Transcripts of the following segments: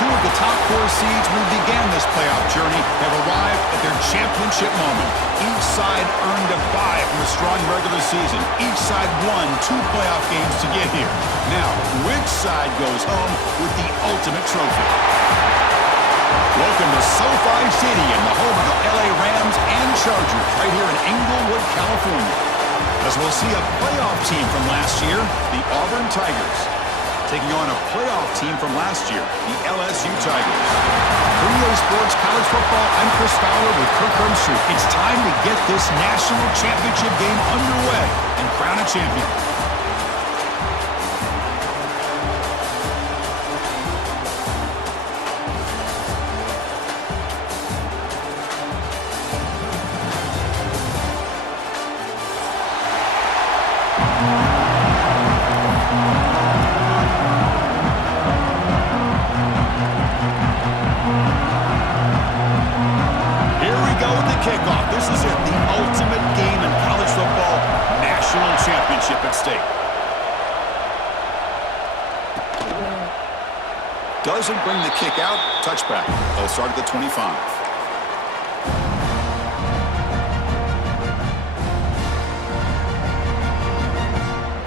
two of the top four seeds when we began this playoff journey have arrived at their championship moment. Each side earned a bye from a strong regular season. Each side won 2 playoff games to get here. Now, which side goes home with the ultimate trophy? Welcome to SoFi Stadium, the home of the LA Rams and Chargers, right here in Inglewood, California. As we'll see a playoff team from last year, the Auburn Tigers, taking on a playoff team from last year, the LSU Tigers. For EA Sports College Football, I'm Chris Fowler with Kirk Herbstreit. It's time to get this national championship game underway and crown a champion. Kickoff. This is it, the ultimate game in college football, national championship at stake. Doesn't bring the kick out, touchback. They'll start at the 25.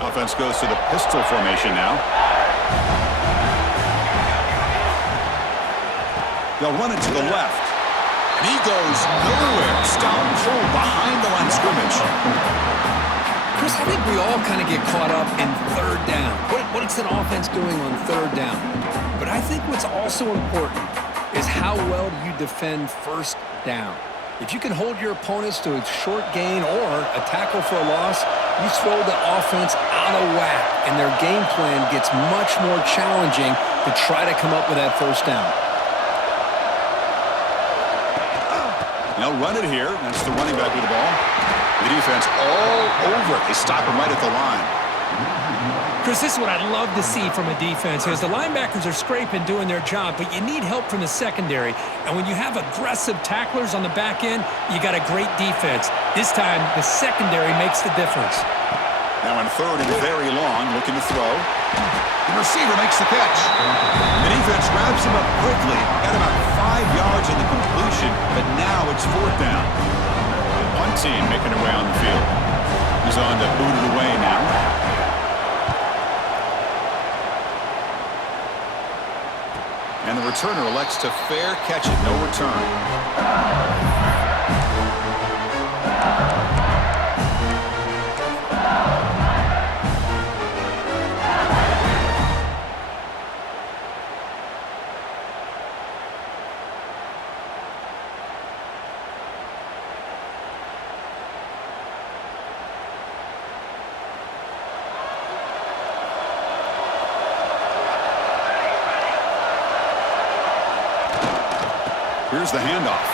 Offense goes to the pistol formation now. They'll run it to the left. And he goes nowhere. Stone cold behind the line of scrimmage. Chris, I think we all kind of get caught up in third down. What's an offense doing on third down? But I think what's also important is how well do you defend first down. If you can hold your opponents to a short gain or a tackle for a loss, you throw the offense out of whack, and their game plan gets much more challenging to try to come up with that first down. They'll run it here. That's the running back with the ball. The defense all over it. They stop him right at the line. Chris, this is what I'd love to see from a defense is the linebackers are scraping, doing their job, but you need help from the secondary. And when you have aggressive tacklers on the back end, you got a great defense. This time, the secondary makes the difference. Now on third and very long, looking to throw. The receiver makes the catch. The defense wraps him up quickly. Got about 5 yards in the completion, but now it's fourth down. One team making their way on the field. He's on to boot it away now. And the returner elects to fair catch it. No return. Here's the handoff.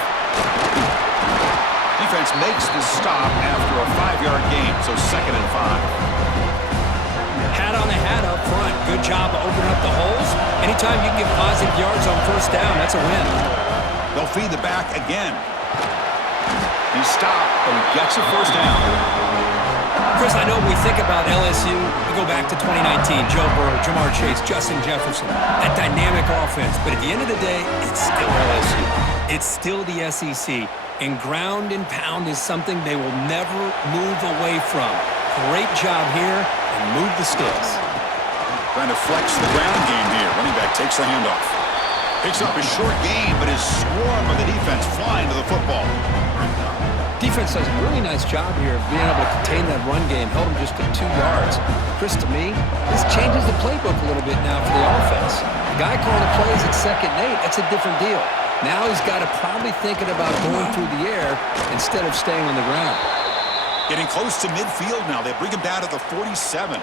Defense makes the stop after a 5-yard gain, so 2nd and 5. Hat on the hat up front. Good job of opening up the holes. Anytime you can get positive yards on first down, that's a win. They'll feed the back again. He stopped, but he gets a first down. Chris, I know we think about LSU. We go back to 2019, Joe Burrow, Jamar Chase, Justin Jefferson, that dynamic offense. But at the end of the day, it's still LSU. It's still the SEC. And ground and pound is something they will never move away from. Great job here, and move the sticks. Trying to flex the ground game here. Running back takes the handoff. Picks up a short gain, but is swarmed by the defense flying to the football. Defense does a really nice job here of being able to contain that run game, held them just to 2 yards. Chris, to me, this changes the playbook a little bit now for the offense. The guy calling the plays at 2nd and 8, that's a different deal. Now he's got to probably thinking about going through the air instead of staying on the ground. Getting close to midfield now. They bring him down to the 47.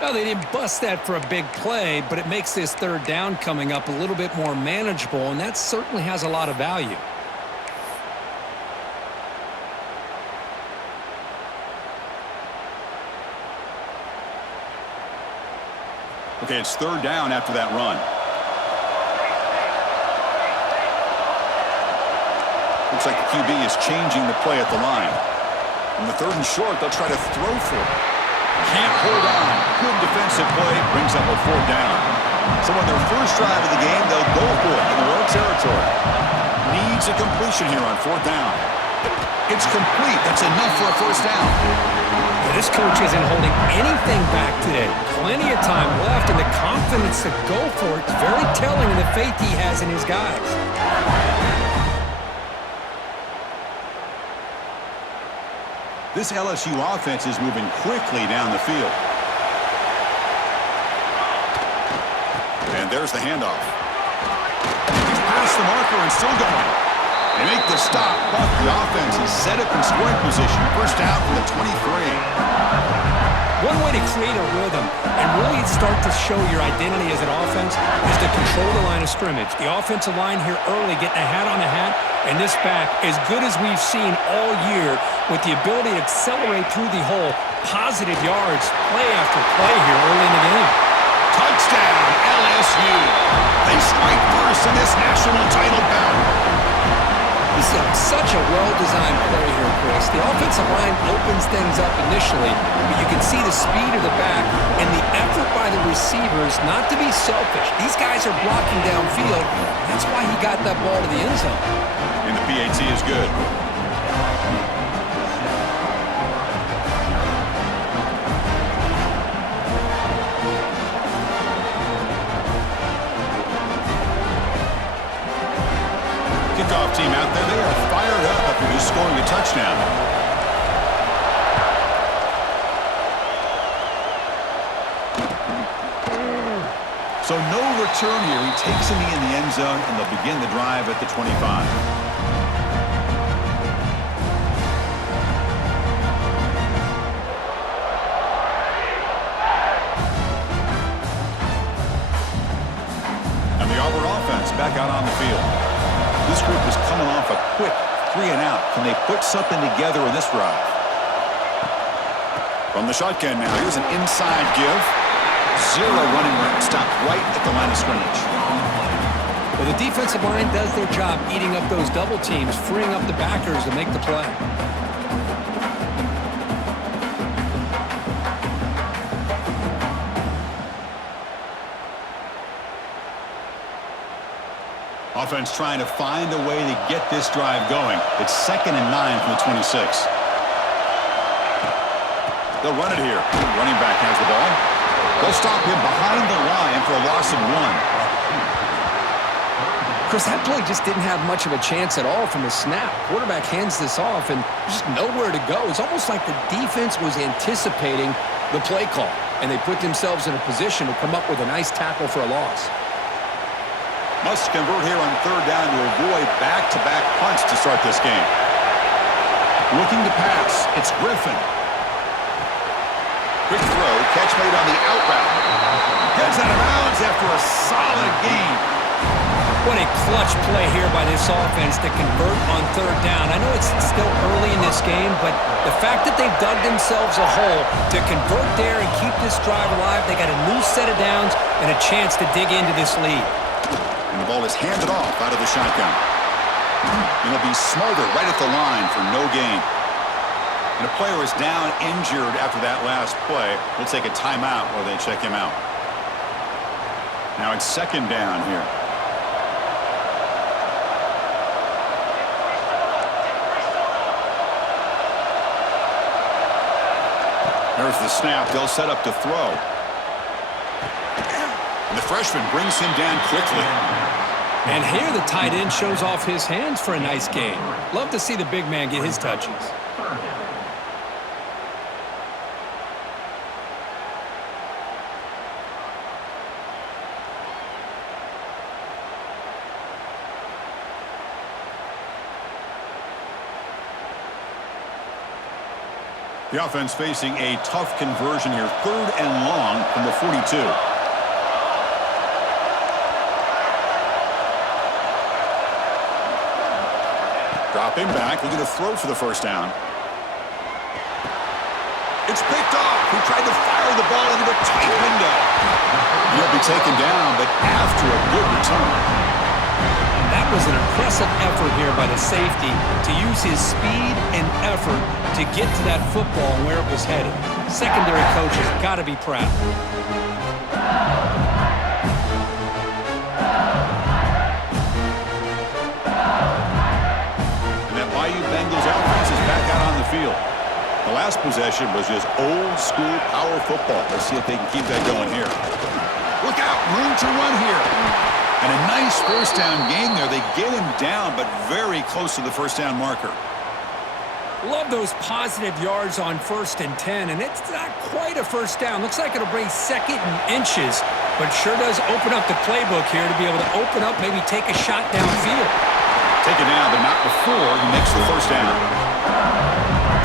Well, they didn't bust that for a big play, but it makes this third down coming up a little bit more manageable, and that certainly has a lot of value. Okay, it's third down after that run. Looks like the QB is changing the play at the line. On the 3rd and short, they'll try to throw for it. Can't hold on. Good defensive play. Brings up a fourth down. So on their first drive of the game, they'll go for it in their own territory. Needs a completion here on fourth down. It's complete. That's enough for a first down. This coach isn't holding anything back today. Plenty of time left, and the confidence to go for it is very telling in the faith he has in his guys. This LSU offense is moving quickly down the field. And there's the handoff. He's past the marker and still going. They make the stop, but the offense is set up in scoring position. First down from the 23. One way to create a rhythm and really start to show your identity as an offense is to control the line of scrimmage. The offensive line here early getting a hat on a hat, and this back, as good as we've seen all year, with the ability to accelerate through the hole, positive yards, play after play here early in the game. Touchdown, LSU. They strike first in this national title bout. This is such a well-designed play here, Chris. The offensive line opens things up initially, but you can see the speed of the back and the effort by the receivers not to be selfish. These guys are blocking downfield. That's why he got that ball to the end zone. And the PAT is good. Kickoff team out there. They are fired up after just scoring a touchdown. So no return here. He takes him in the end zone, and they'll begin the drive at the 25. And the Auburn offense back out on the field. This group is coming off a quick 3-and-out. Can they put something together in this drive? From the shotgun now, here's an inside give. Zero running room, stopped right at the line of scrimmage. Well, the defensive line does their job eating up those double teams, freeing up the backers to make the play. Offense trying to find a way to get this drive going. It's 2nd and 9 from the 26. They'll run it here. Running back has the ball. They'll stop him behind the line for a loss of 1. Chris, that play just didn't have much of a chance at all from the snap. Quarterback hands this off, and just nowhere to go. It's almost like the defense was anticipating the play call, and they put themselves in a position to come up with a nice tackle for a loss. Must convert here on 3rd down to avoid back-to-back punts to start this game. Looking to pass. It's Griffin. Quick throw. Catch made on the out route. Gets out of bounds after a solid gain. What a clutch play here by this offense to convert on 3rd down. I know it's still early in this game, but the fact that they've dug themselves a hole to convert there and keep this drive alive, they got a new set of downs and a chance to dig into this lead. And the ball is handed off out of the shotgun. And it'll be Smolder right at the line for no gain. And a player is down injured after that last play. We'll take a timeout while they check him out. Now it's 2nd down here. There's the snap. They'll set up to throw. And the freshman brings him down quickly. And here the tight end shows off his hands for a nice game. Love to see the big man get his touches. The offense facing a tough conversion here. 3rd and long from the 42. Drop him back. Looking to throw for the first down. It's picked off. He tried to fire the ball into a tight window. He'll be taken down, but after a good return. That was an impressive effort here by the safety to use his speed and effort to get to that football and where it was headed. Secondary coaches got to be proud. And that Bayou Bengals offense is back out on the field. The last possession was just old-school power football. Let's see if they can keep that going here. Look out, room to run here. And a nice first down gain there. They get him down, but very close to the first down marker. Love those positive yards on 1st and 10, and it's not quite a first down. Looks like it'll bring 2nd and inches, but sure does open up the playbook here to be able to open up, maybe take a shot downfield. Take it down, but not before he makes the first down.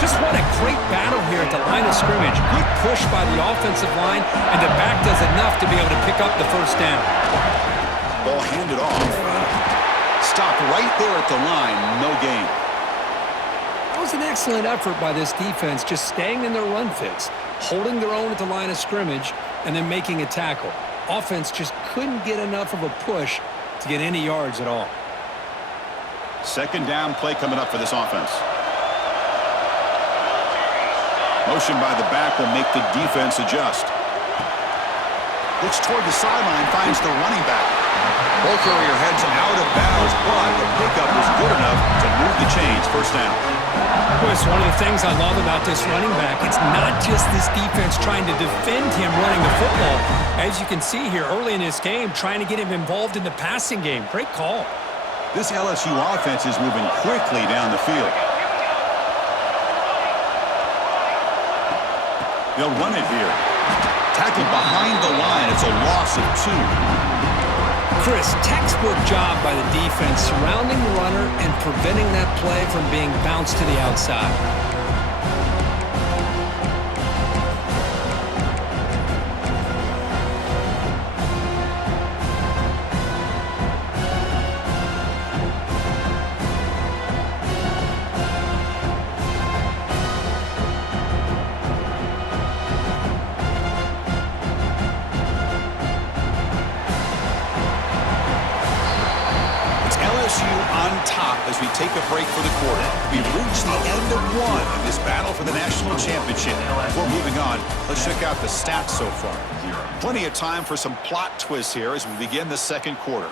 Just what a great battle here at the line of scrimmage. Good push by the offensive line, and the back does enough to be able to pick up the first down. Ball handed off. Stopped right there at the line, no gain. That was an excellent effort by this defense, just staying in their run fits, holding their own at the line of scrimmage, and then making a tackle. Offense just couldn't get enough of a push to get any yards at all. Second down play coming up for this offense. Motion by the back will make the defense adjust. Looks toward the sideline, finds the running back. Ball carrier heads out of bounds, but the pickup was good enough to move the chains. First down. Boy, it's one of the things I love about this running back. It's not just this defense trying to defend him running the football. As you can see here early in this game, trying to get him involved in the passing game. Great call. This LSU offense is moving quickly down the field. They'll run it here. Tackled behind the line. It's a loss of 2. Chris, textbook job by the defense surrounding the runner and preventing that play from being bounced to the outside. On top as we take a break for the quarter. We've reached the end of one of this battle for the national championship. Before moving on, let's check out the stats so far. Plenty of time for some plot twists here as we begin the second quarter.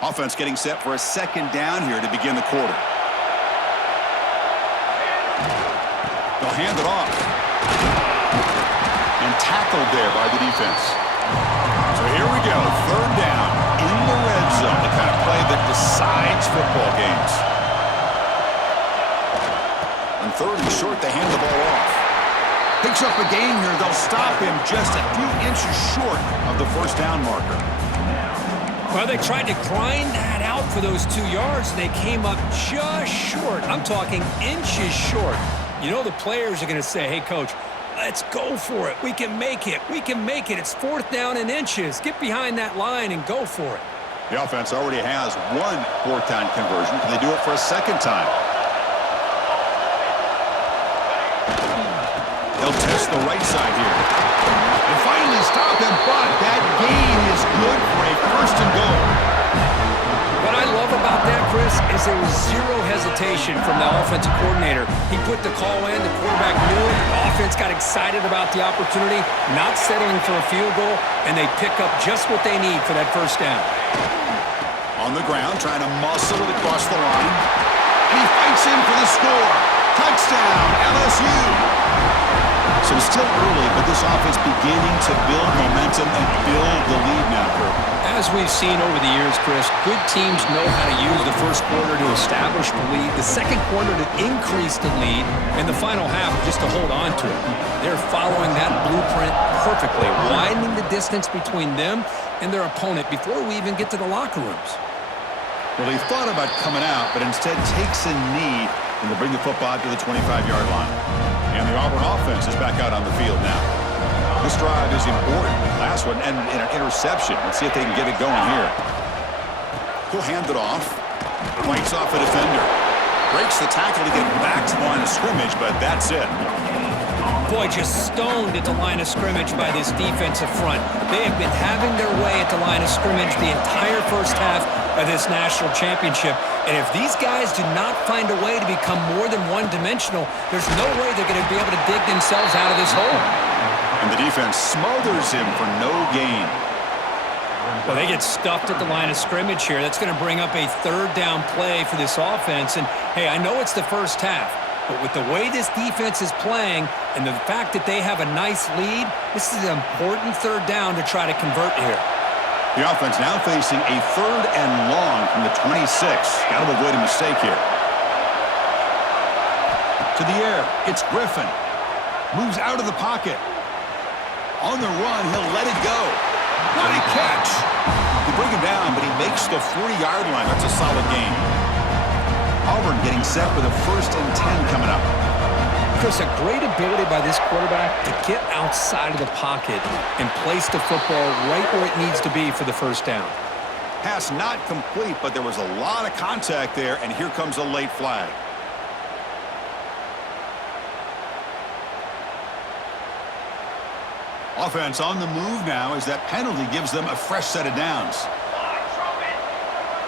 Offense getting set for a second down here to begin the quarter. They'll hand it off. And tackled there by the defense. So here we go. Third down in the red zone. The kind of play that decides football games. On 3rd and short, they hand the ball off. Picks up a gain here. They'll stop him just a few inches short of the first down marker. Well, they tried to grind that out for those 2 yards, and they came up just short. I'm talking inches short. You know the players are going to say, hey, Coach, let's go for it. We can make it. We can make it. It's 4th down and inches. Get behind that line and go for it. The offense already has one 4th down conversion. Can they do it for a second time? They'll test the right side here. They finally stop him, but that gain is good for a 1st and goal. What I love about that, Chris, is there was zero hesitation from the offensive coordinator. He put the call in, the quarterback knew it, the offense got excited about the opportunity, not settling for a field goal, and they pick up just what they need for that first down. On the ground, trying to muscle it across the line. And he fights in for the score. Touchdown, LSU. So it's still early, but this offense beginning to build momentum and build the lead now, Kurt. As we've seen over the years, Chris, good teams know how to use the first quarter to establish the lead, the second quarter to increase the lead, and the final half just to hold on to it. They're following that blueprint perfectly, widening the distance between them and their opponent before we even get to the locker rooms. Well, he thought about coming out, but instead takes a knee and to bring the football to the 25-yard line. And the Auburn offense is back out on the field now. This drive is important. Last one ended in an interception. Let's see if they can get it going here. He'll hand it off. Fights off a defender. Breaks the tackle to get back to the line of scrimmage, but that's it. Boy, just stoned at the line of scrimmage by this defensive front. They have been having their way at the line of scrimmage the entire first half of this national championship. And if these guys do not find a way to become more than one-dimensional, there's no way they're going to be able to dig themselves out of this hole. And the defense smothers him for no gain. Well, they get stuffed at the line of scrimmage here. That's going to bring up a third down play for this offense. And, hey, I know it's the first half, but with the way this defense is playing and the fact that they have a nice lead, this is an important third down to try to convert here. The offense now facing a 3rd and long from the 26. Got to avoid a mistake here. To the air, it's Griffin. Moves out of the pocket. On the run, he'll let it go. What a catch. They bring him down, but he makes the 40-yard line. That's a solid gain. Auburn getting set with a 1st and 10 coming up. Chris, a great ability by this quarterback to get outside of the pocket and place the football right where it needs to be for the first down. Pass not complete, but there was a lot of contact there, and here comes a late flag. Offense on the move now as that penalty gives them a fresh set of downs.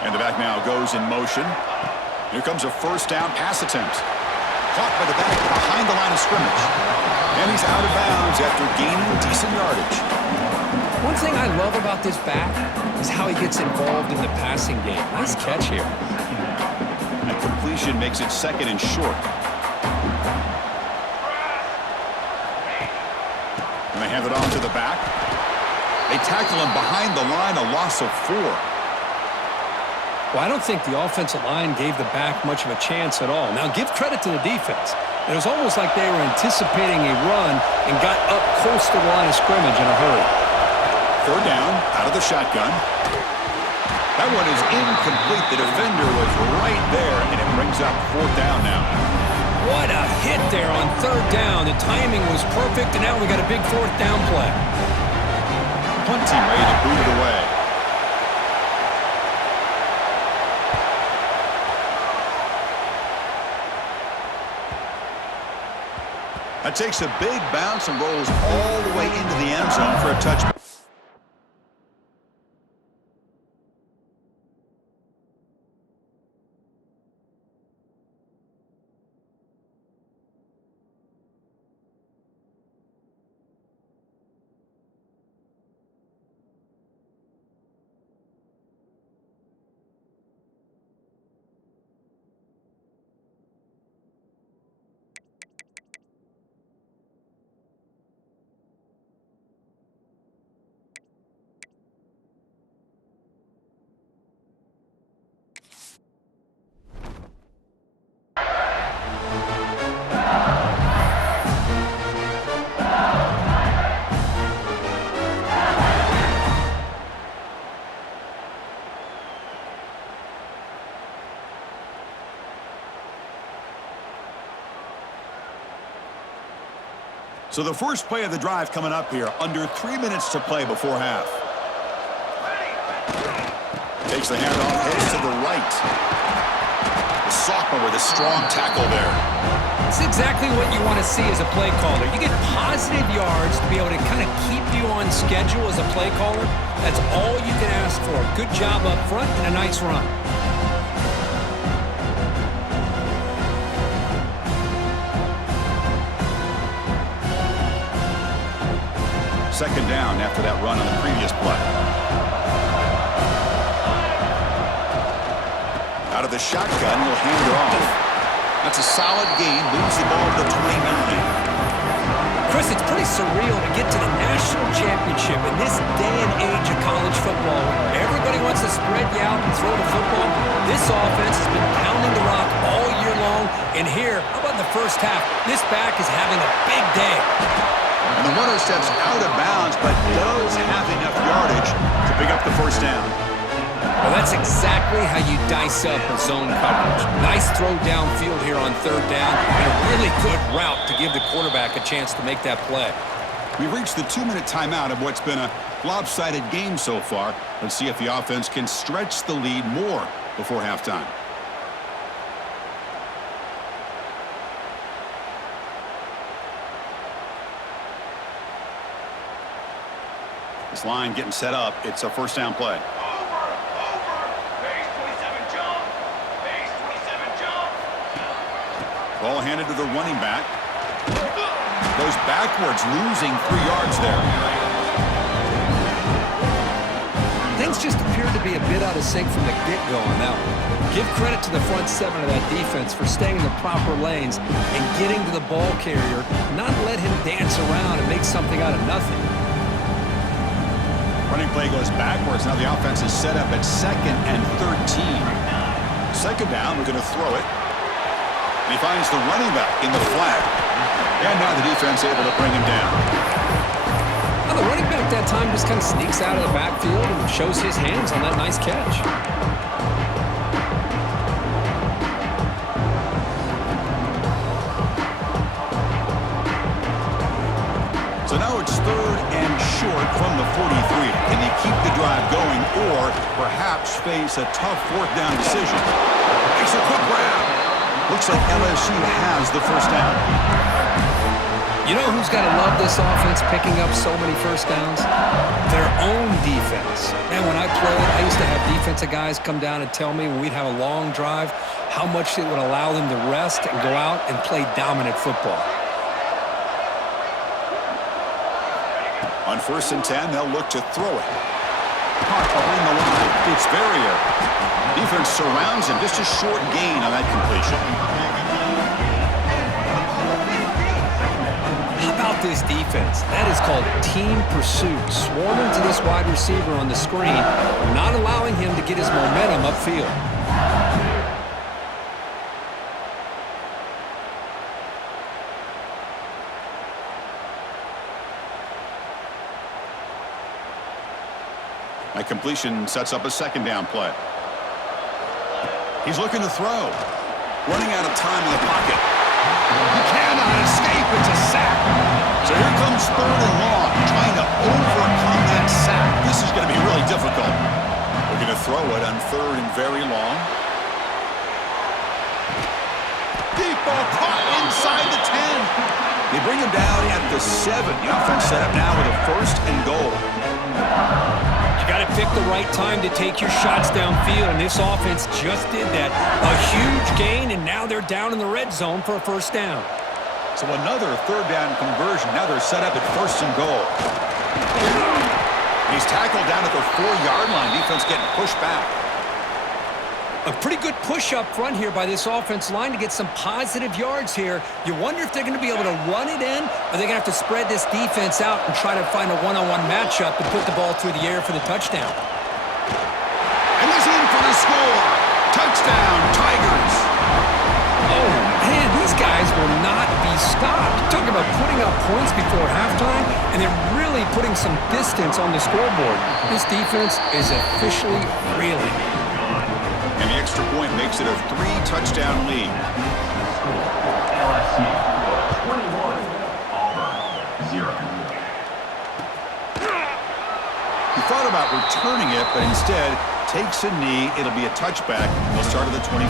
And the back now goes in motion. Here comes a 1st down pass attempt. Caught by the back behind the line of scrimmage. And he's out of bounds after gaining decent yardage. One thing I love about this back is how he gets involved in the passing game. Nice catch here. That completion makes it 2nd and short. And they hand it off to the back. They tackle him behind the line, a loss of 4. Well, I don't think the offensive line gave the back much of a chance at all. Now, give credit to the defense. It was almost like they were anticipating a run and got up close to the line of scrimmage in a hurry. 3rd down, out of the shotgun. That one is incomplete. The defender was right there, and it brings up 4th down now. What a hit there on 3rd down. The timing was perfect, and now we got a big 4th down play. Punt team ready to boot it away. That takes a big bounce and rolls all the way into the end zone for a touchback. So the first play of the drive coming up here, under 3 minutes to play before half. Takes the handoff, heads to the right. The sophomore with a strong tackle there. It's exactly what you want to see as a play caller. You get positive yards to be able to kind of keep you on schedule as a play caller. That's all you can ask for. Good job up front and a nice run. 2nd down after that run on the previous play. Out of the shotgun, he'll hand it off. That's a solid gain, moves the ball to the 29. Chris, it's pretty surreal to get to the national championship in this day and age of college football. Everybody wants to spread you out and throw the football. This offense has been pounding the rock all year long. And here, how about in the first half? This back is having a big day. And the runner steps out of bounds, but does have enough yardage to pick up the 1st down. Well, that's exactly how you dice up a zone coverage. Nice throw downfield here on 3rd down, and a really good route to give the quarterback a chance to make that play. We've reached the 2-minute timeout of what's been a lopsided game so far. Let's see if the offense can stretch the lead more before halftime. This line getting set up. It's a first down play. Ball handed to the running back. Goes backwards, losing 3 yards there. Things just appeared to be a bit out of sync from the get-go on that one. Give credit to the front 7 of that defense for staying in the proper lanes and getting to the ball carrier, not let him dance around and make something out of nothing. Running play goes backwards. Now the offense is set up at 2nd and 13. 2nd down, we're going to throw it. He finds the running back in the flat. And now the defense able to bring him down. Now the running back that time just kind of sneaks out of the backfield and shows his hands on that nice catch. So now it's 3rd and short from the 43. Can they keep the drive going or perhaps face a tough 4th down decision? Makes a quick grab. Looks like LSU has the first down. You know who's got to love this offense picking up so many first downs? Their own defense. Man, when I played, I used to have defensive guys come down and tell me when we'd have a long drive how much it would allow them to rest and go out and play dominant football. On 1st and 10, they'll look to throw it. Caught behind the line. It's Verrier. Defense surrounds him. Just a short gain on that completion. How about this defense? That is called team pursuit. Swarming to this wide receiver on the screen, not allowing him to get his momentum upfield. That completion sets up a 2nd down play. He's looking to throw. Running out of time in the pocket. He cannot escape. It's a sack. So here comes 3rd and long. Trying to overcome that sack. This is going to be really difficult. We're going to throw it on 3rd and very long. Deep ball caught inside the 10. They bring him down at the 7. The offense set up now with a 1st and goal. You got to pick the right time to take your shots downfield, and this offense just did that. A huge gain, and now they're down in the red zone for a first down. So another 3rd down conversion. Now they're set up at 1st and goal. He's tackled down at the 4-yard line. Defense getting pushed back. A pretty good push up front here by this offense line to get some positive yards here. You wonder if they're going to be able to run it in, or they're going to have to spread this defense out and try to find a one-on-one matchup to put the ball through the air for the touchdown. And he's in for the score. Touchdown, Tigers. Oh, man, these guys will not be stopped. Talk about putting up points before halftime, and they're really putting some distance on the scoreboard. This defense is officially reeling. And the extra point makes it a 3-touchdown lead. LSU 21, Auburn 0. He thought about returning it, but instead takes a knee. It'll be a touchback. They'll start at the 25.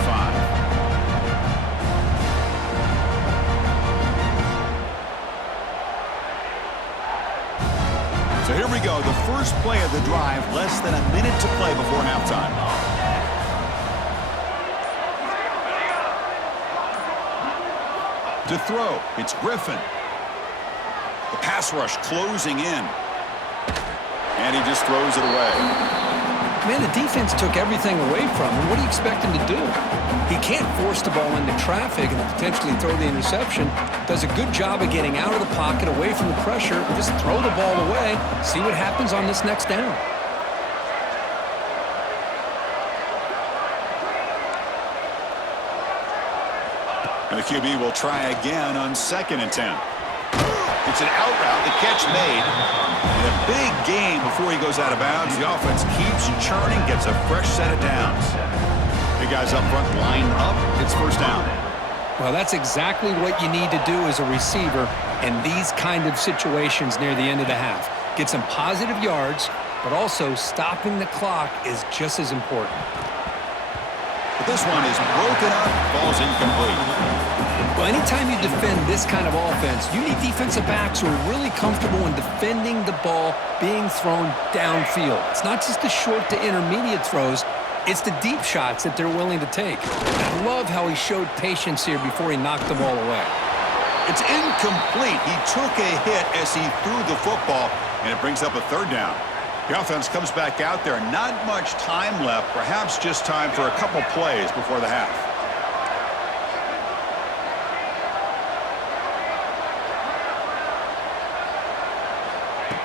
So here we go. The first play of the drive. Less than a minute to play before halftime. To throw, it's Griffin. The pass rush closing in. And he just throws it away. Man, the defense took everything away from him. What do you expect him to do? He can't force the ball into traffic and potentially throw the interception. Does a good job of getting out of the pocket, away from the pressure, and just throw the ball away. See what happens on this next down. And the QB will try again on 2nd and 10. It's an out route, the catch made. And a big gain before he goes out of bounds. The offense keeps churning, gets a fresh set of downs. The guys up front line up. It's first down. Well, that's exactly what you need to do as a receiver in these kind of situations near the end of the half. Get some positive yards, but also stopping the clock is just as important. But this one is broken up, falls incomplete. Well, anytime you defend this kind of offense, you need defensive backs who are really comfortable in defending the ball being thrown downfield. It's not just the short to intermediate throws, it's the deep shots that they're willing to take. And I love how he showed patience here before he knocked the ball away. It's incomplete. He took a hit as he threw the football, and it brings up a third down. The offense comes back out there. Not much time left, perhaps just time for a couple plays before the half.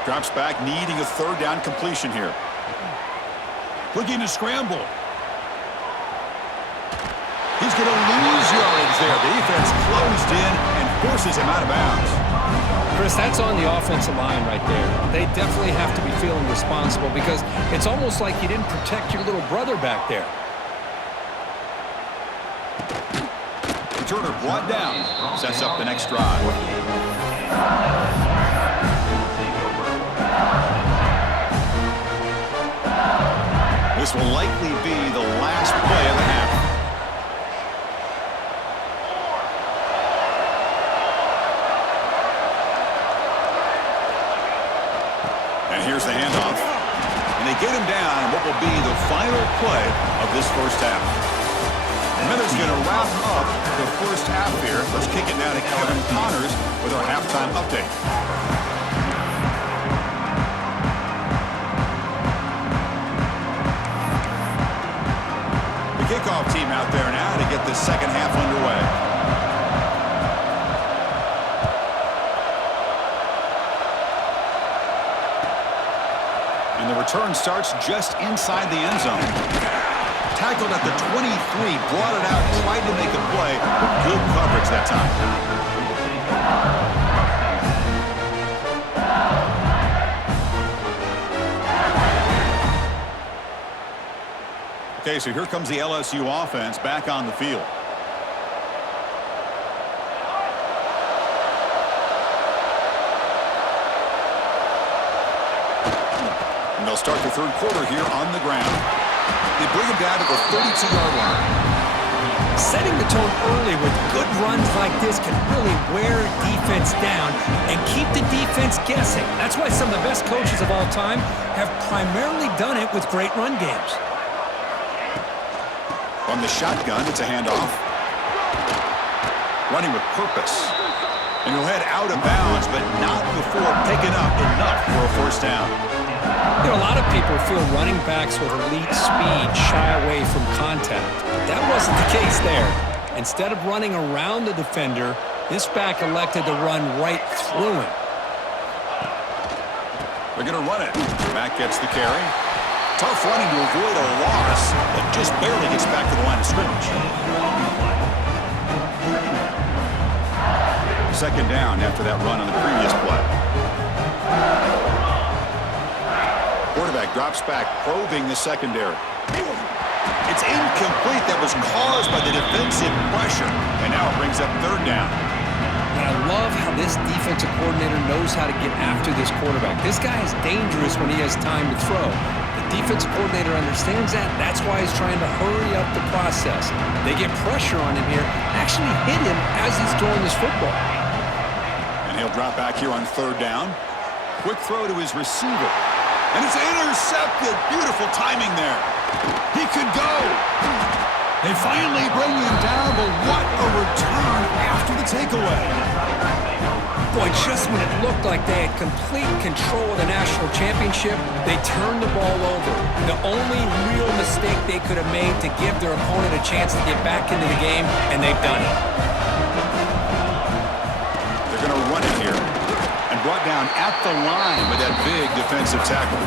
Drops back, needing a third down completion here. Looking to scramble. He's going to lose yards there. The defense closed in and forces him out of bounds. Chris, that's on the offensive line right there. They definitely have to be feeling responsible because it's almost like you didn't protect your little brother back there. Turner brought down. Sets up the next drive. This will likely be the last play of the half. And here's the handoff. And they get him down on what will be the final play of this first half. Miller's going to wrap up the first half here. Let's kick it now to Kevin Connors with our halftime update. Kickoff team out there now to get the second half underway. And the return starts just inside the end zone. Tackled at the 23, brought it out, tried to make a play, but good coverage that time. Okay, so here comes the LSU offense back on the field. And they'll start the third quarter here on the ground. They bring him down to the 32-yard line. Setting the tone early with good runs like this can really wear defense down and keep the defense guessing. That's why some of the best coaches of all time have primarily done it with great run games. On the shotgun, it's a handoff. Running with purpose. And he'll head out of bounds, but not before picking up enough for a first down. You know, a lot of people feel running backs with elite speed shy away from contact. But that wasn't the case there. Instead of running around the defender, this back elected to run right through him. They're going to run it. Back gets the carry. Tough running to avoid a loss, but just barely gets back to the line of scrimmage. Second down after that run on the previous play. Quarterback drops back, probing the secondary. It's incomplete. That was caused by the defensive pressure, and now it brings up third down. And I love how this defensive coordinator knows how to get after this quarterback. This guy is dangerous when he has time to throw. Defensive coordinator understands that. That's why he's trying to hurry up the process. They get pressure on him here, actually hit him as he's throwing this football. And he'll drop back here on third down. Quick throw to his receiver. And it's intercepted. Beautiful timing there. He could go. They finally bring him down, but what a return after the takeaway. Boy, just when it looked like they had complete control of the national championship, they turned the ball over. The only real mistake they could have made to give their opponent a chance to get back into the game, and they've done it. They're going to run it here. And brought down at the line with that big defensive tackle.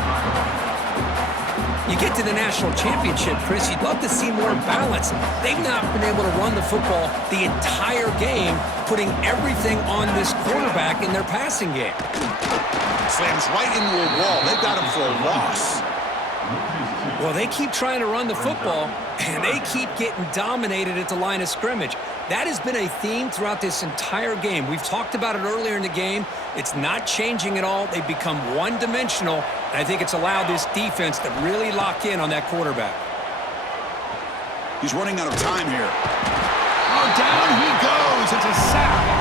You get to the national championship, Chris, you'd love to see more balance. They've not been able to run the football the entire game, putting everything on this quarterback in their passing game. Slams right into a wall. They've got him for a loss. Well, they keep trying to run the football, and they keep getting dominated at the line of scrimmage. That has been a theme throughout this entire game. We've talked about it earlier in the game. It's not changing at all. They've become one-dimensional, and I think it's allowed this defense to really lock in on that quarterback. He's running out of time here. Oh, down he goes. It's a sack.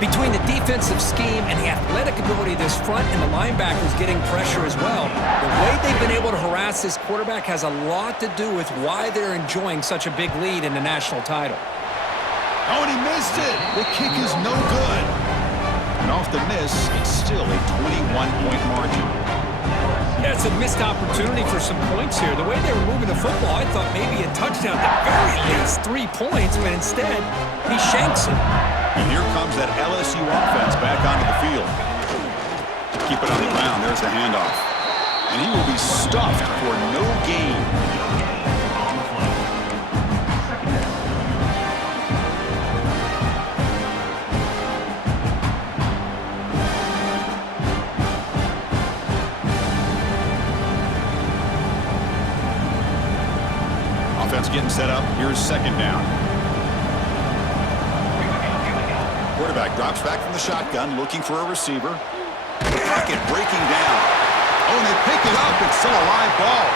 Between the defensive scheme and the athletic ability of this front and the linebackers getting pressure as well, the way they've been able to harass this quarterback has a lot to do with why they're enjoying such a big lead in the national title. Oh, and he missed it. The kick is no good. And off the miss, it's still a 21-point margin. Yeah, it's a missed opportunity for some points here. The way they were moving the football, I thought maybe a touchdown, at the very least 3 points, but instead, he shanks it. And here comes that LSU offense back onto the field. Keep it on the ground. There's the handoff. And he will be stuffed for no gain. Offense getting set up. Here's second down. Quarterback drops back from the shotgun, looking for a receiver. Pocket breaking down. Oh, and they pick it up. It's still a live ball.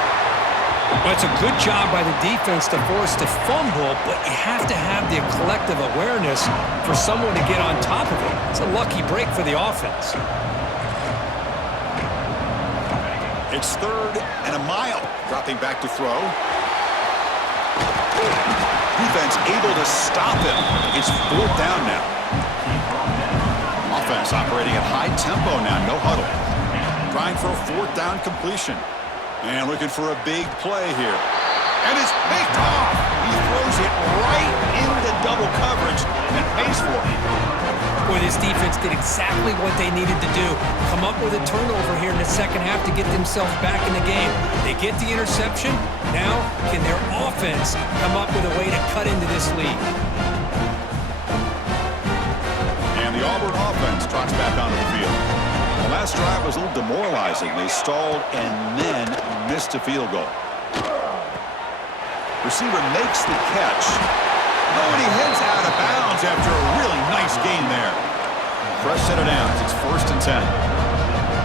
Well, it's a good job by the defense to force the fumble, but you have to have the collective awareness for someone to get on top of it. It's a lucky break for the offense. It's 3rd and a mile. Dropping back to throw. Defense able to stop him. It's 4th down now. Offense operating at high tempo now. No huddle. Trying for a 4th down completion. And looking for a big play here. And it's picked off. He throws it right into double coverage and pays for it. Boy, this defense did exactly what they needed to do. Come up with a turnover here in the second half to get themselves back in the game. They get the interception. Now, can their offense come up with a way to cut into this lead? And the Auburn offense trots back onto the field. The last drive was a little demoralizing. They stalled and then missed a field goal. Receiver makes the catch. Oh, and he heads out of bounds after a really nice gain there. Fresh set of downs. It's 1st and 10.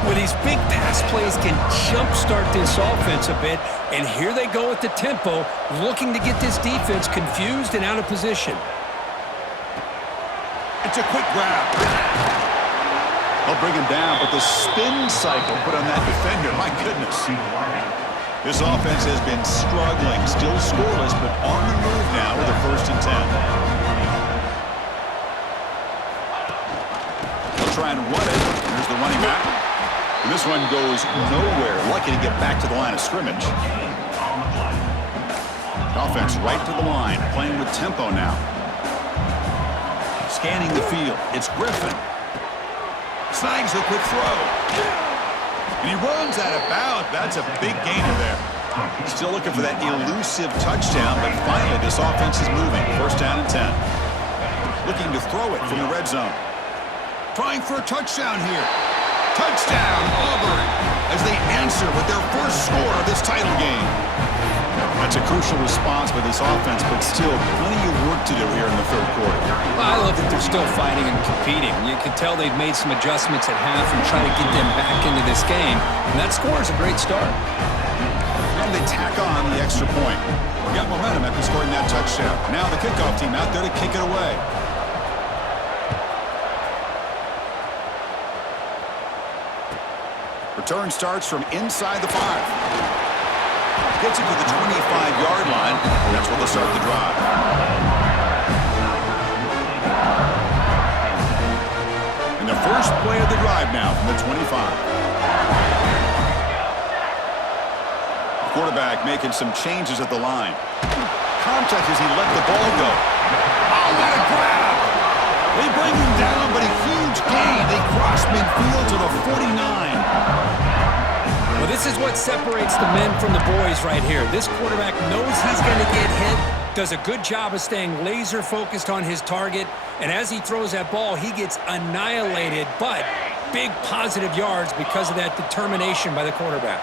Well, these big pass plays can jumpstart this offense a bit, and here they go at the tempo, looking to get this defense confused and out of position. It's a quick grab. They'll bring him down, but the spin cycle put on that defender, my goodness. This offense has been struggling, still scoreless, but on the move now with a 1st and 10. They'll try and run it. Here's the running back. And this one goes nowhere. Lucky to get back to the line of scrimmage. Offense right to the line, playing with tempo now. Scanning the field. It's Griffin. Snags a quick throw. And he runs out of bounds. That's a big gainer there. Still looking for that elusive touchdown, but finally this offense is moving. 1st down and 10. Looking to throw it from the red zone. Trying for a touchdown here. Touchdown, Auburn, as they answer with their first score of this title game. That's a crucial response by this offense, but still plenty of work to do here in the 3rd quarter. Well, I love that they're still fighting and competing. You can tell they've made some adjustments at half and try to get them back into this game. And that score is a great start. And they tack on the extra point. We got momentum after scoring that touchdown. Now the kickoff team out there to kick it away. Return starts from inside the 5. Gets it to the 25-yard line. That's where they'll start the drive. And the first play of the drive now from the 25. The quarterback making some changes at the line. Contact as he let the ball go. Oh, what a grab! They bring him down, but a huge gain. They cross midfield to the 49. Well, this is what separates the men from the boys right here. This quarterback knows he's going to get hit, does a good job of staying laser focused on his target, and as he throws that ball, he gets annihilated, but big positive yards because of that determination by the quarterback.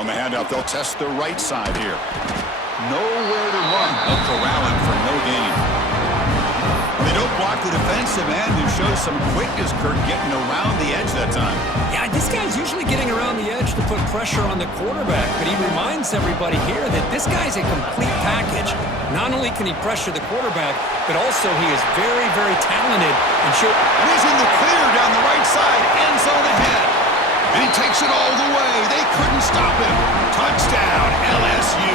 On the handoff, they'll test the right side here. Nowhere to run. They'll corral him for no gain. They don't block the defense. defensive end who shows some quickness, Kurt, getting around the edge that time. Yeah, this guy's usually getting around the edge to put pressure on the quarterback, but he reminds everybody here that this guy's a complete package. Not only can he pressure the quarterback, but also he is very, very talented. And he's in the clear down the right side, end zone ahead. And he takes it all the way. They couldn't stop him. Touchdown, LSU.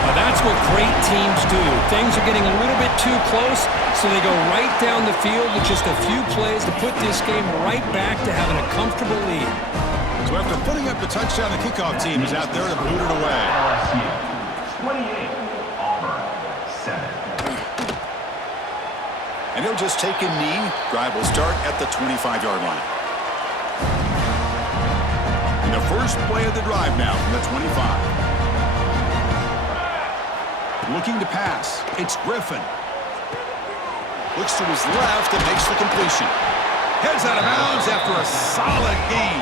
Now that's what great teams do. Things are getting a little bit too close, so they go right down the field with just a few plays to put this game right back to having a comfortable lead. So after putting up the touchdown, the kickoff team is out there to boot it away. LSU 28, Auburn 7. And he'll just take a knee. Drive will start at the 25-yard line. And the first play of the drive now from the 25. Looking to pass. It's Griffin. Looks to his left and makes the completion. Heads out of bounds after a solid gain.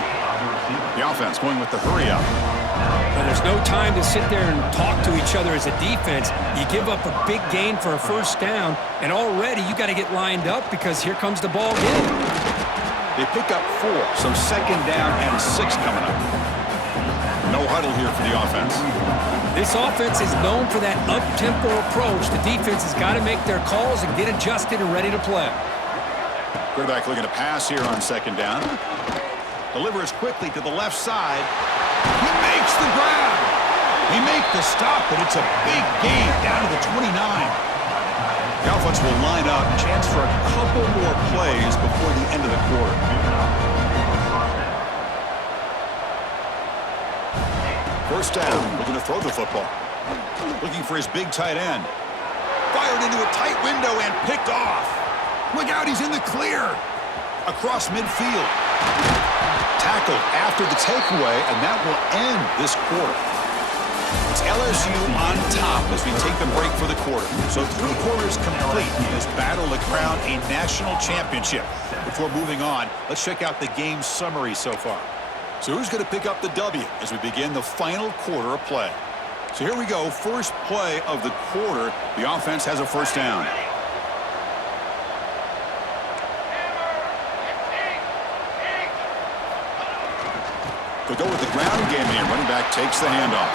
The offense going with the hurry up. Well, there's no time to sit there and talk to each other as a defense. You give up a big gain for a first down, and already you got to get lined up because here comes the ball again. They pick up 4, so second down and 6 coming up. No huddle here for the offense. This offense is known for that up-tempo approach. The defense has got to make their calls and get adjusted and ready to play. Quarterback looking to pass here on second down. Delivers quickly to the left side. He makes the grab. He makes the stop, but it's a big gain down to the 29. The offense will line up. Chance for a couple more plays before the end of the quarter. First down, looking to throw the football. Looking for his big tight end. Fired into a tight window and picked off. Look out, he's in the clear. Across midfield. Tackled after the takeaway, and that will end this quarter. It's LSU on top as we take the break for the quarter. So 3 quarters complete in this battle to crown a national championship. Before moving on, let's check out the game summary so far. So who's going to pick up the W as we begin the final quarter of play? So here we go, first play of the quarter. The offense has a first down. They'll go with the ground game here. Running back takes the handoff.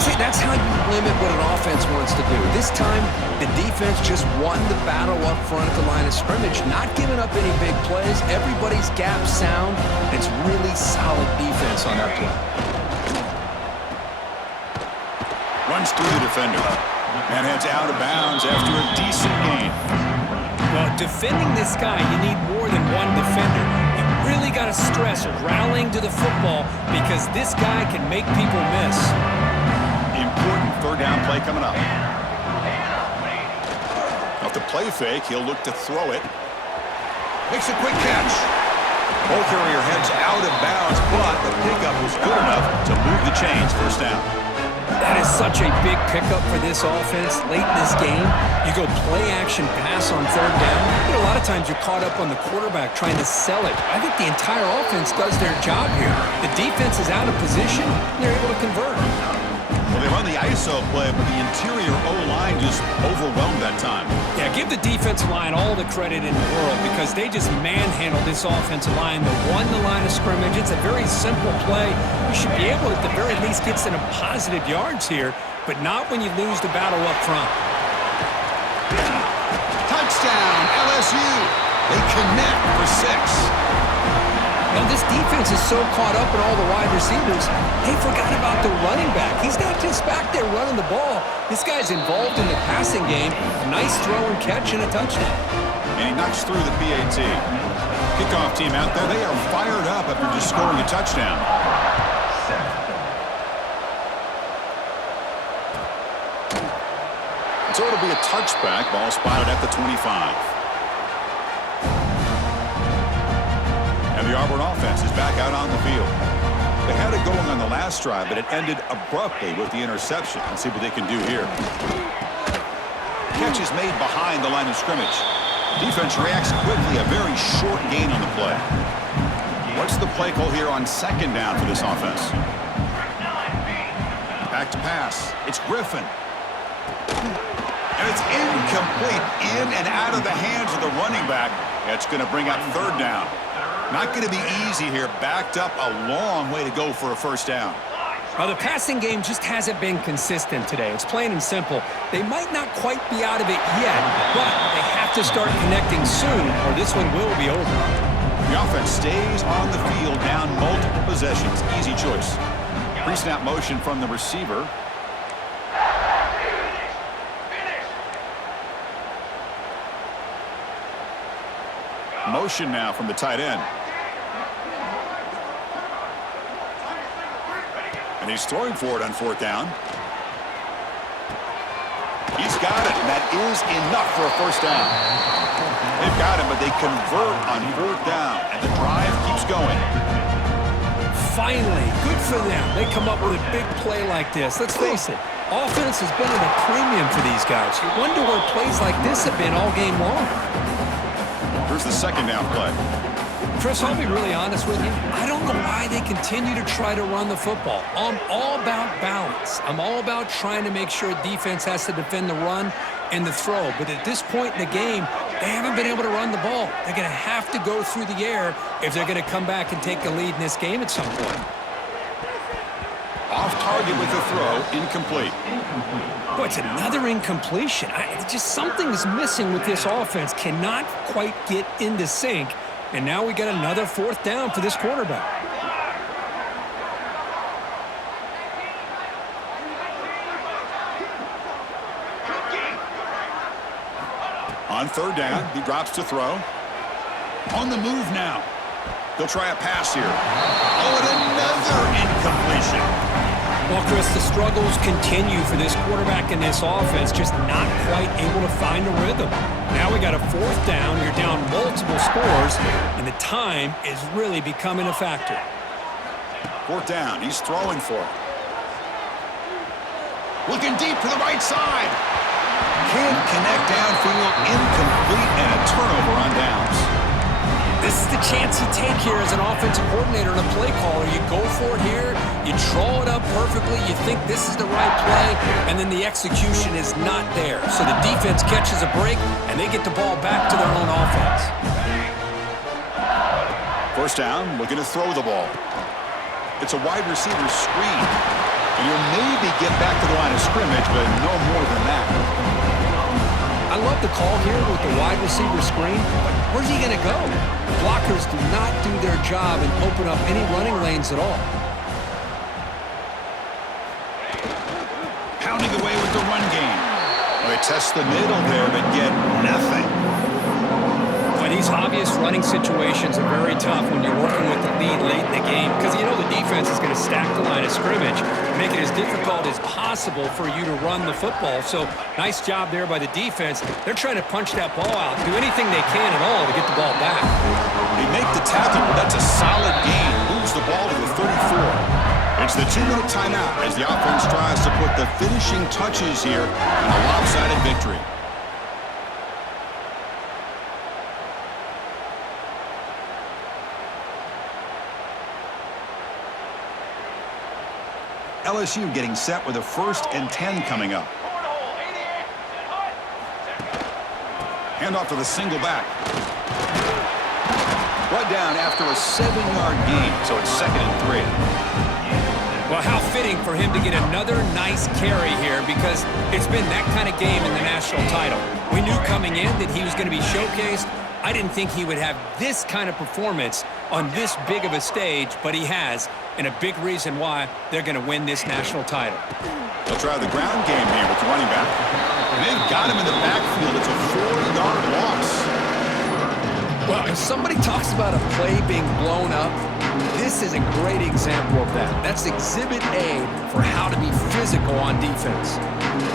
See, that's how you limit what an offense wants to do. This time, the defense just won the battle up front at the line of scrimmage, not giving up any big plays. Everybody's gap sound. It's really solid defense on that play. Runs through the defender. And heads out of bounds after a decent gain. Well, defending this guy, you need more than one defender. You really got to stress rallying to the football because this guy can make people miss. Important third down play coming up. Off the play fake, he'll look to throw it. Makes a quick catch. Ball carrier heads out of bounds, but the pickup was good enough to move the chains. First down. That is such a big pickup for this offense late in this game. You go play-action pass on third down. But a lot of times you're caught up on the quarterback trying to sell it. I think the entire offense does their job here. The defense is out of position, and they're able to convert. Well, they run the ISO play, but the interior O-line just overwhelmed that time. Yeah, give the defensive line all the credit in the world because they just manhandled this offensive line. They won the line of scrimmage. It's a very simple play. You should be able to, at the very least, get some positive yards here, but not when you lose the battle up front. Touchdown, LSU. They connect for 6. Now, this defense is so caught up in all the wide receivers, they forgot about the running back. He's not just back there running the ball. This guy's involved in the passing game. Nice throw and catch and a touchdown. And he knocks through the PAT. Kickoff team out there, they are fired up after just scoring a touchdown. So it'll be a touchback. Ball spotted at the 25. And the Auburn offense is back out on the field. They had it going on the last drive, but it ended abruptly with the interception. Let's see what they can do here. Catch is made behind the line of scrimmage. Defense reacts quickly, a very short gain on the play. What's the play call here on second down for this offense? Back to pass. It's Griffin. And it's incomplete, in and out of the hands of the running back. It's going to bring up third down. Not going to be easy here. Backed up a long way to go for a first down. Well, the passing game just hasn't been consistent today. It's plain and simple. They might not quite be out of it yet, but they have to start connecting soon or this one will be over. The offense stays on the field, down multiple possessions. Easy choice. Pre-snap motion from the receiver. Motion now from the tight end. And he's throwing for it on fourth down. He's got it, and that is enough for a first down. They've got him, but they convert on fourth down, and the drive keeps going. Finally, good for them. They come up with a big play like this. Let's face it, offense has been at a premium for these guys. You wonder where plays like this have been all game long. Here's the second down play. Chris, I'll be really honest with you. I don't know why they continue to try to run the football. I'm all about balance. I'm all about trying to make sure defense has to defend the run and the throw. But at this point in the game, they haven't been able to run the ball. They're going to have to go through the air if they're going to come back and take the lead in this game at some point. Off target with the throw, incomplete. Boy, it's another incompletion. Just something's missing with this offense. Cannot quite get into sync. And now we got another fourth down for this quarterback. On third down, he drops to throw. On the move now. He'll try a pass here. Oh, and another incompletion. Well, Chris, the struggles continue for this quarterback in this offense, just not quite able to find a rhythm. Now we got a fourth down. You're down multiple scores, and the time is really becoming a factor. Fourth down. He's throwing for it. Looking deep to the right side. Can't connect downfield. Incomplete, and a turnover on downs. This is the chance you take here as an offensive coordinator and a play caller. You go for it here, you draw it up perfectly, you think this is the right play, and then the execution is not there. So the defense catches a break, and they get the ball back to their own offense. First down, looking to throw the ball. It's a wide receiver screen. And you'll maybe get back to the line of scrimmage, but no more than that. I love the call here with the wide receiver screen, but where's he going to go? The blockers do not do their job and open up any running lanes at all. Pounding away with the run game. Well, they test the middle there, but get nothing. Boy, these obvious running situations are very tough when you're working with the lead late in the game because you know the defense is going to stack the line of scrimmage, make it as difficult as possible for you to run the football. So nice job there by the defense. They're trying to punch that ball out, do anything they can at all to get the ball back. They make the tackle, but that's a solid gain. Moves the ball to the 34. It's the 2-minute timeout as the offense tries to put the finishing touches here in a lopsided victory. LSU getting set with a 1st and 10 coming up. Handoff to the single back. Brought down after a 7-yard gain, so it's 2nd and 3. Well, how fitting for him to get another nice carry here because it's been that kind of game in the national title. We knew coming in that he was going to be showcased. I didn't think he would have this kind of performance on this big of a stage, but he has, and a big reason why they're going to win this national title. They'll try the ground game here with the running back. And they've got him in the backfield. It's a 4-yard loss. Well, if somebody talks about a play being blown up, this is a great example of that. That's exhibit A for how to be physical on defense.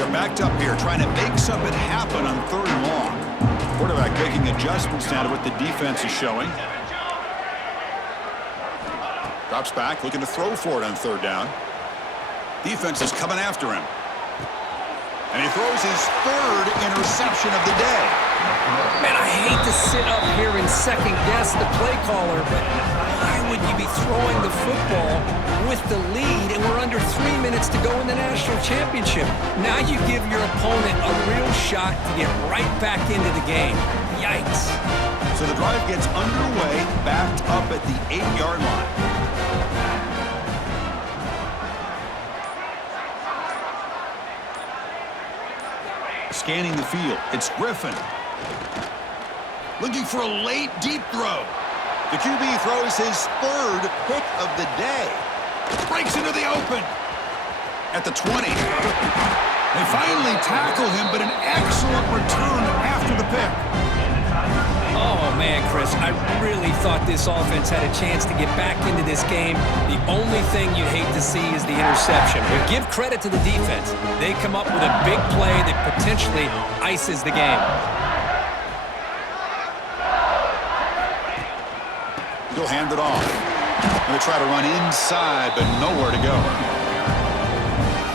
They're backed up here trying to make something happen on 3rd and long. Quarterback making adjustments now to what the defense is showing. Drops back, looking to throw for it on 3rd down. Defense is coming after him. And he throws his 3rd interception of the day. Man, I hate to sit up here and second-guess the play caller, but why would you be throwing the football with the lead and we're under 3 minutes to go in the national championship? Now you give your opponent a real shot to get right back into the game. Yikes. So the drive gets underway, backed up at the 8-yard line. Scanning the field, it's Griffin. Looking for a late, deep throw. The QB throws his third pick of the day. Breaks into the open. At the 20. They finally tackle him, but an excellent return after the pick. Oh, man, Chris, I really thought this offense had a chance to get back into this game. The only thing you'd hate to see is the interception. But give credit to the defense. They come up with a big play that potentially ices the game. He'll hand it off. Going to try to run inside, but nowhere to go.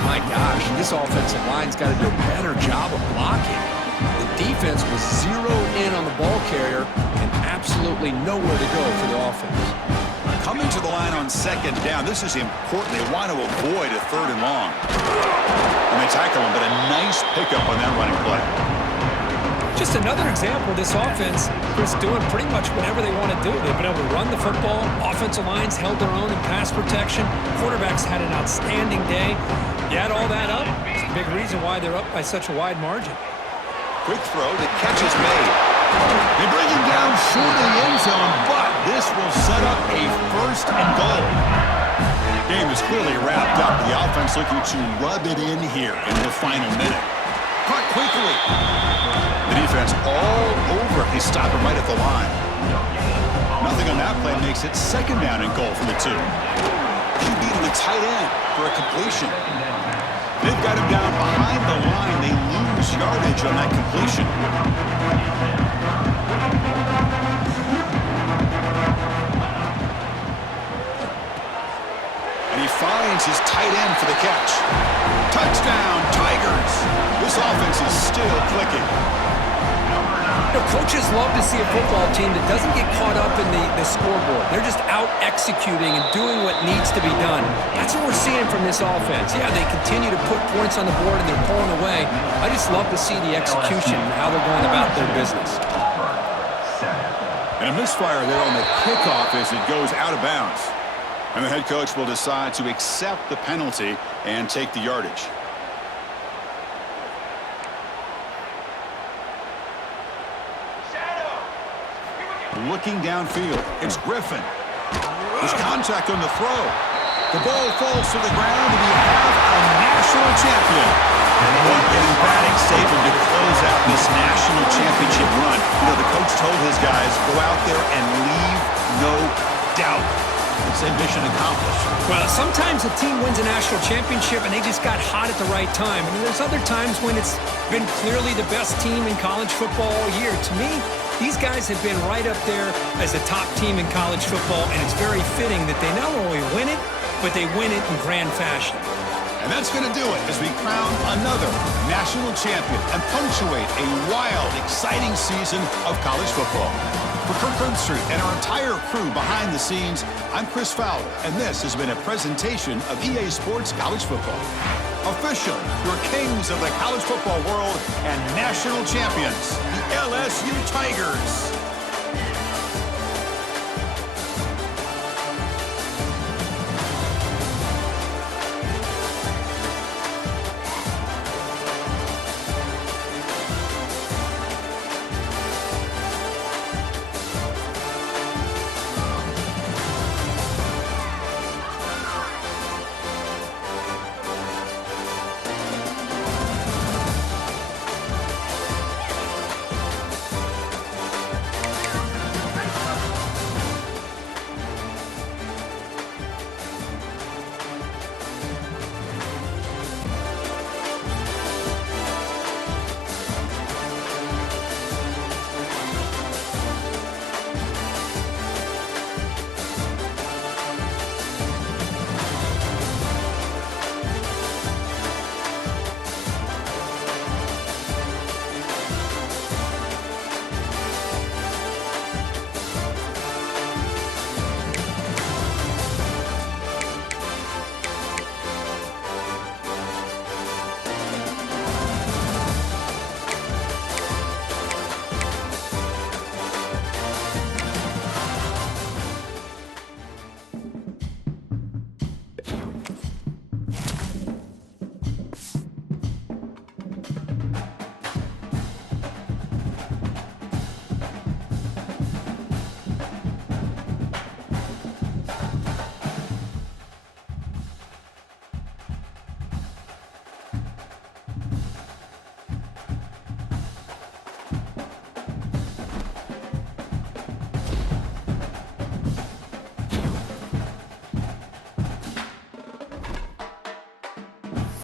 My gosh, this offensive line's got to do a better job of blocking. The defense was zeroed in on the ball carrier and absolutely nowhere to go for the offense. Coming to the line on second down, this is important. They want to avoid a third and long. And they tackle him, but a nice pickup on that running play. Just another example of this offense, Chris, doing pretty much whatever they want to do. They've been able to run the football. Offensive lines held their own in pass protection. Quarterbacks had an outstanding day. You add all that up, it's a big reason why they're up by such a wide margin. Quick throw, the catch is made. They bring him down short of the end zone, but this will set up a first and goal. Game is clearly wrapped up. The offense looking to rub it in here in the final minute. Caught quickly. The defense all over. They stop him right at the line. Nothing on that play makes it second down and goal from the 2. QB to the tight end for a completion. They've got him down behind the line. They lose yardage on that completion. And he finds his tight end for the catch. Touchdown, Tigers! This offense is still clicking. You know, coaches love to see a football team that doesn't get caught up in the scoreboard. They're just out executing and doing what needs to be done. That's what we're seeing from this offense. Yeah, they continue to put points on the board and they're pulling away. I just love to see the execution and how they're going about their business. And a misfire there on the kickoff as it goes out of bounds. And the head coach will decide to accept the penalty and take the yardage. Looking downfield, it's Griffin. There's contact on the throw. The ball falls to the ground, and you have a national champion. What an emphatic statement to close out this national championship run. You know, the coach told his guys, go out there and leave no doubt. It's mission accomplished. Well, sometimes a team wins a national championship and they just got hot at the right time. And there's other times when it's been clearly the best team in college football all year. To me, these guys have been right up there as the top team in college football, and it's very fitting that they not only win it, but they win it in grand fashion. And that's going to do it as we crown another national champion and punctuate a wild, exciting season of college football. For Kirk Herbstreit and our entire crew behind the scenes, I'm Chris Fowler, and this has been a presentation of EA Sports College Football. Officially, your kings of the college football world and national champions, the LSU Tigers.